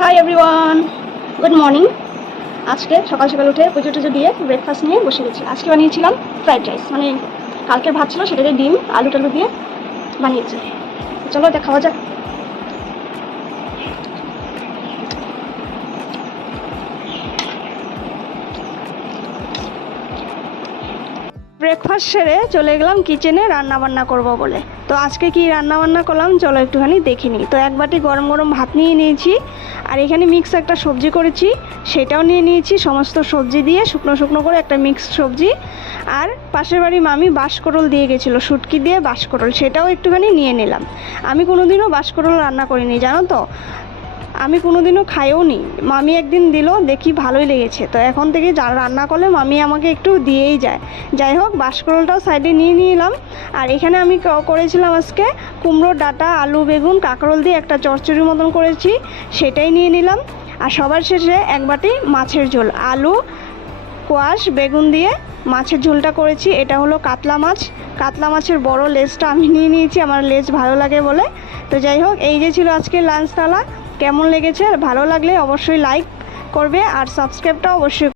Hi everyone, good morning. আজকে সকাল সকাল উঠে পুজো টুজো দিয়ে ব্রেকফাস্ট নিয়ে বসে গেছি। আজকে বানিয়েছিলাম ফ্রাইড রাইস, মানে কালকের ভাত ছিল সেটাতে ডিম আলু টালু দিয়ে বানিয়েছি। চলো এটা খাওয়া যাক। ব্রেকফাস্ট সেরে চলে গেলাম কিচেনে রান্না বান্না করব বলে। তো আজকে কি রান্না বান্না করলাম চলো একটুখানি দেখে নিই। তো এক বাটি গরম গরম ভাত নিয়ে নিয়েছি, আর এখানে মিক্স একটা সবজি করেছি, সেটাও নিয়ে নিয়েছি। সমস্ত সবজি দিয়ে শুকনো শুকনো করে একটা মিক্স সবজি। আর পাশের বাড়ি মামি বাঁশকরল দিয়ে গেছিলো, শুটকি দিয়ে বাঁশকরল, সেটাও একটুখানি নিয়ে নিলাম। আমি কোনোদিনও বাঁশকরল রান্না করিনি জানো তো, আমি কোনোদিনও খাইও নি। মামি একদিন দিল, দেখি ভালোই লেগেছে। তো এখন থেকে যা রান্না করলে মামি আমাকে একটু দিয়েই যায়। যাই হোক, বাঁশকরলটাও সাইডে নিয়ে নিলাম। আর এখানে আমি করেছিলাম আজকে কুমড়োর ডাঁটা আলু বেগুন কাঁকরোল দিয়ে একটা চচ্চড়ির মতন করেছি, সেটাই নিয়ে নিলাম। আর সবার শেষে এক বাটি মাছের ঝোল, আলু কোয়াশ বেগুন দিয়ে মাছের ঝোলটা করেছি। এটা হলো কাতলা মাছ, কাতলা মাছের বড় লেজটা আমি নিয়ে নিয়েছি, আমার লেজ ভালো লাগে বলে। তো যাই হোক, এই যে ছিল আজকে লাঞ্চ থালা। কেমন লেগেছে? ভালো লাগলে অবশ্যই লাইক করবে আর সাবস্ক্রাইবটা অবশ্যই